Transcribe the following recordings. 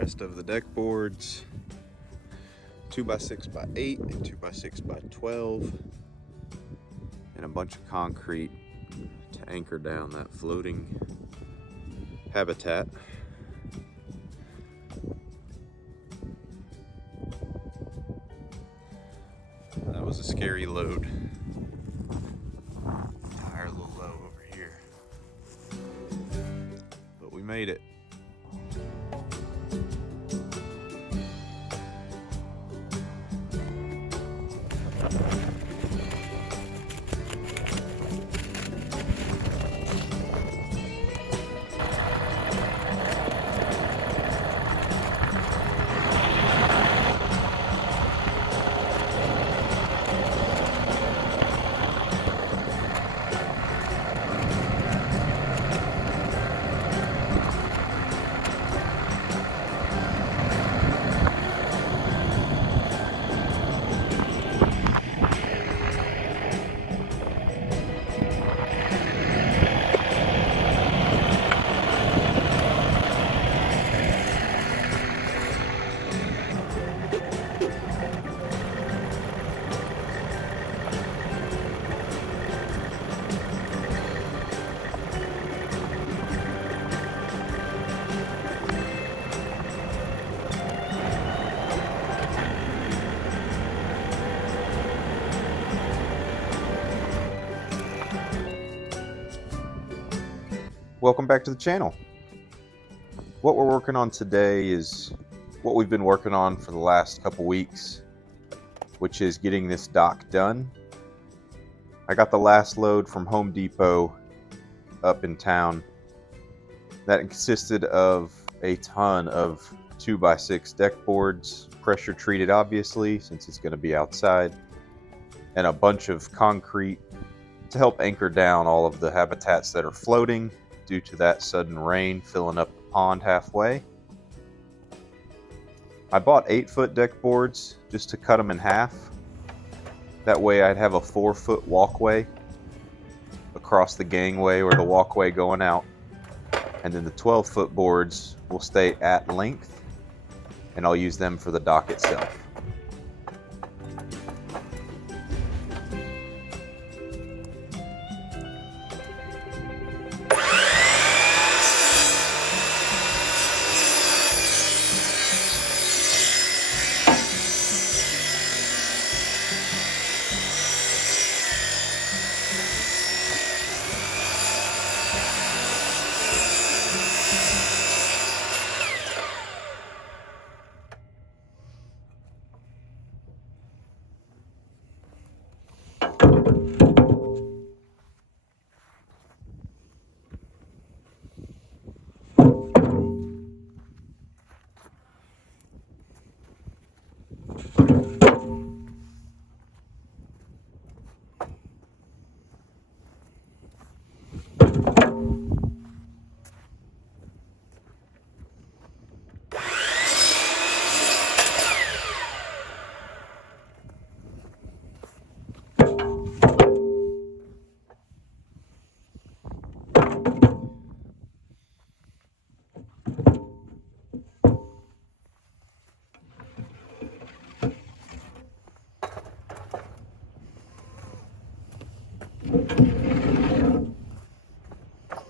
Rest of the deck boards, 2x6x8 and 2x6x12, and a bunch of concrete to anchor down that floating habitat. That was a scary load. Tire a little low over here, but we made it. Welcome back to the channel. What we're working on today is what we've been working on for the last couple weeks, which is getting this dock done. I got the last load from Home Depot up in town. That consisted of a ton of 2x6 deck boards, pressure treated obviously since it's going to be outside, and a bunch of concrete to help anchor down all of the habitats that are floating due to that sudden rain filling up the pond halfway. I bought 8-foot deck boards just to cut them in half. That way I'd have a 4-foot walkway across the gangway or the walkway going out. And then the 12-foot boards will stay at length, and I'll use them for the dock itself.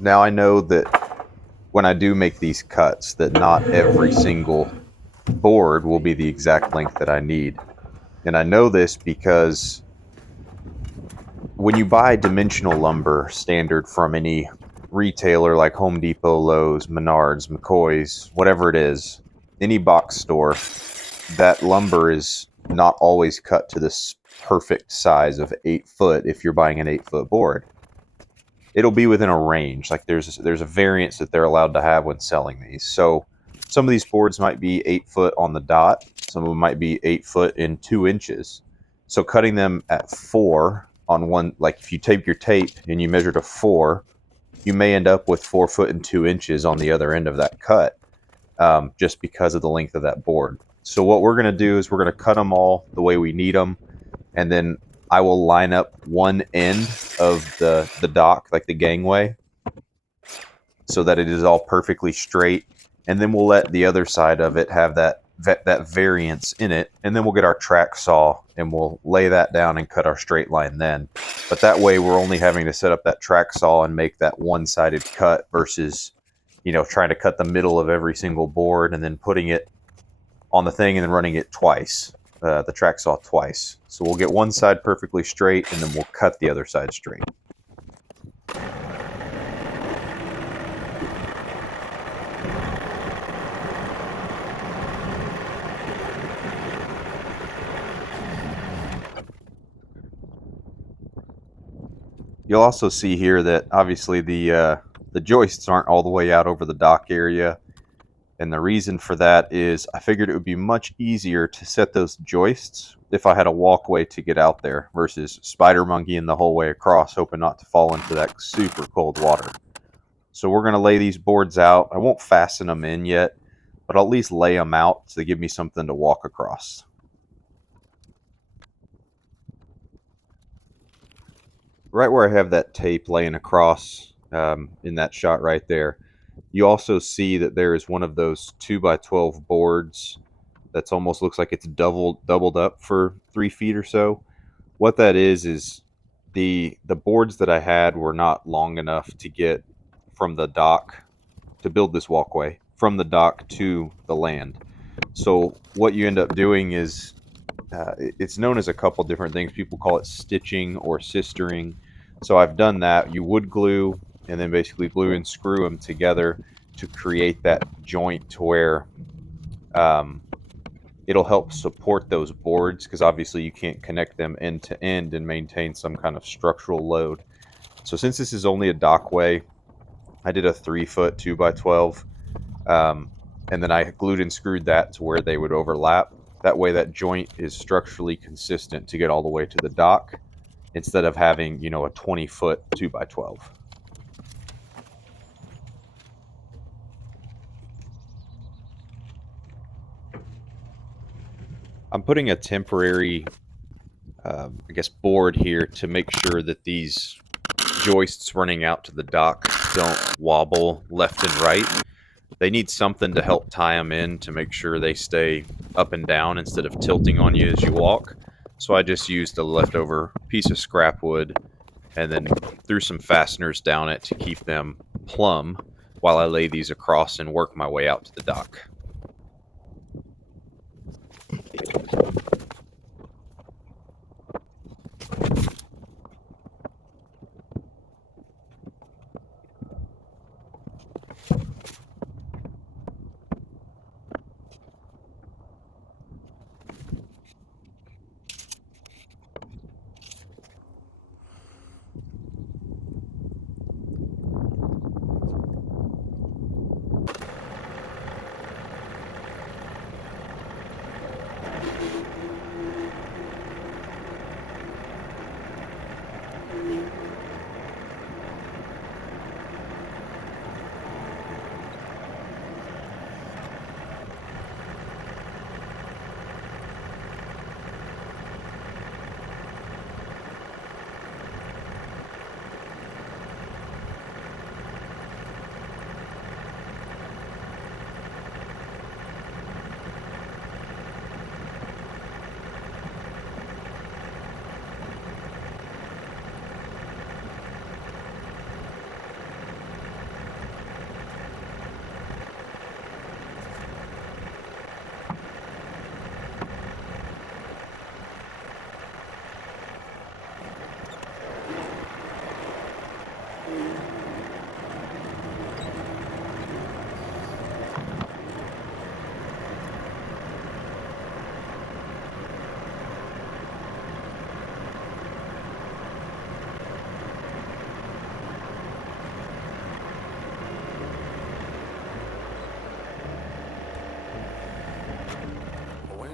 Now I know that when I do make these cuts that not every single board will be the exact length that I need. And I know this because when you buy dimensional lumber standard from any retailer like Home Depot, Lowe's, Menards, McCoy's, whatever it is, any box store, that lumber is not always cut to this perfect size of 8 foot if you're buying an 8-foot board. It'll be within a range. Like there's a variance that they're allowed to have when selling these. So some of these boards might be 8 foot on the dot. Some of them might be 8 foot and 2 inches. So cutting them at 4 on one, like if you tape your tape and you measure to 4, you may end up with 4 foot and 2 inches on the other end of that cut, just because of the length of that board. So what we're going to do is we're going to cut them all the way we need them, and then I will line up one end of the dock, like the gangway, so that it is all perfectly straight and then we'll let the other side of it have that variance in it, and then we'll get our track saw and we'll lay that down and cut our straight line then. But that way we're only having to set up that track saw and make that one-sided cut versus, trying to cut the middle of every single board and then putting it on the thing and then running it twice, the track saw twice. So we'll get one side perfectly straight and then we'll cut the other side straight. You'll also see here that obviously the joists aren't all the way out over the dock area. And the reason for that is I figured it would be much easier to set those joists if I had a walkway to get out there versus spider monkeying the whole way across, hoping not to fall into that super cold water. So we're going to lay these boards out. I won't fasten them in yet, but I'll at least lay them out so they give me something to walk across. Right where I have that tape laying across in that shot right there, you also see that there is one of those 2x12 boards that's almost looks like it's doubled up for 3 feet or so. What that is the boards that I had were not long enough to get from the dock to build this walkway from the dock to the land. So what you end up doing is it's known as a couple different things. People call it stitching or sistering. So I've done that. You wood glue and then basically glue and screw them together to create that joint to where it'll help support those boards, because obviously you can't connect them end to end and maintain some kind of structural load. So since this is only a dockway, I did a 3-foot 2x12, and then I glued and screwed that to where they would overlap. That way that joint is structurally consistent to get all the way to the dock instead of having, a 20-foot 2x12. I'm putting a temporary, board here to make sure that these joists running out to the dock don't wobble left and right. They need something to help tie them in to make sure they stay up and down instead of tilting on you as you walk. So I just used a leftover piece of scrap wood and then threw some fasteners down it to keep them plumb while I lay these across and work my way out to the dock.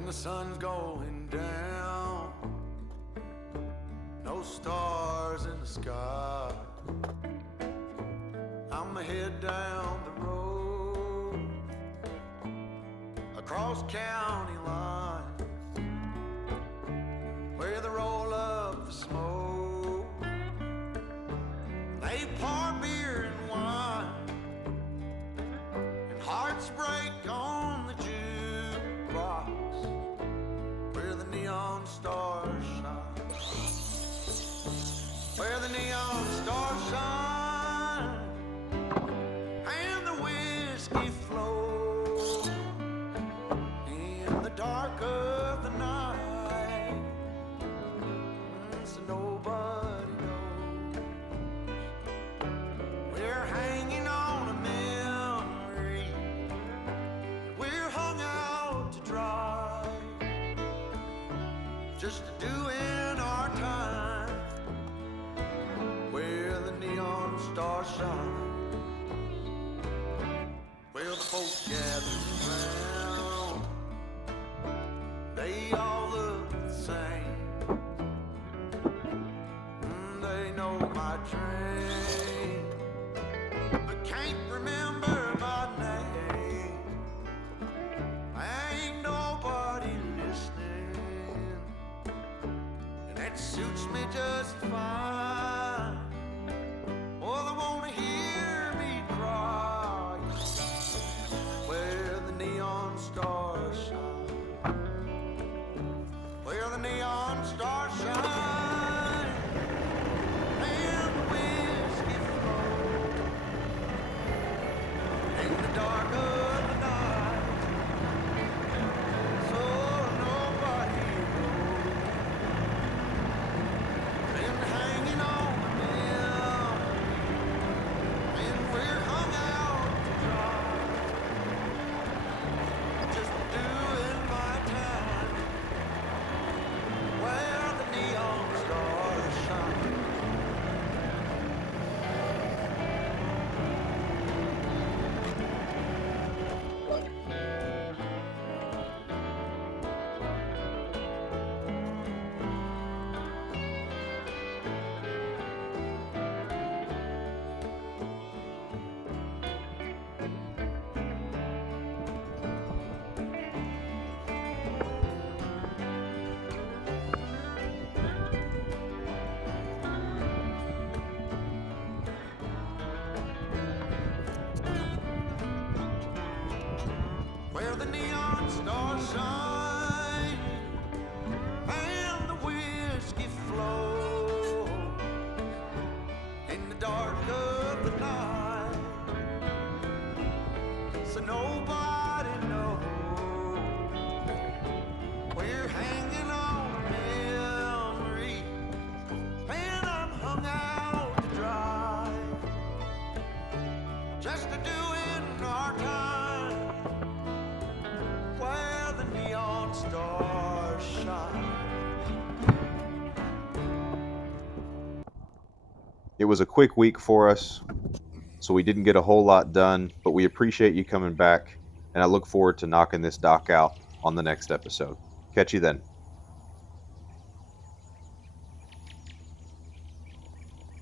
The sun's going down, no stars in the sky. I'ma head down the road across county line, where they roll up the smoke, they pour beer and wine, and hearts break. stars shine. Well, the folk gathered around. They all look the same. They know my train, but can't remember my name. Ain't nobody listening, and that suits me just fine. Oh, they wanna hear me cry where the neon stars shine, where the neon stars shine, and the whiskey flows in the dark of the night, so nobody knows. Been hanging on the limb, and we're hung out to dry, just doing my time where the neon stars shine. Where the neon stars shine and the whiskey flows in the dark of the night, so nobody knows. We're hanging on a memory, and I'm hung out to dry, just a doing our time where the neon stars shine. It was a quick week for us, so we didn't get a whole lot done, but we appreciate you coming back, and I look forward to knocking this dock out on the next episode. Catch you then.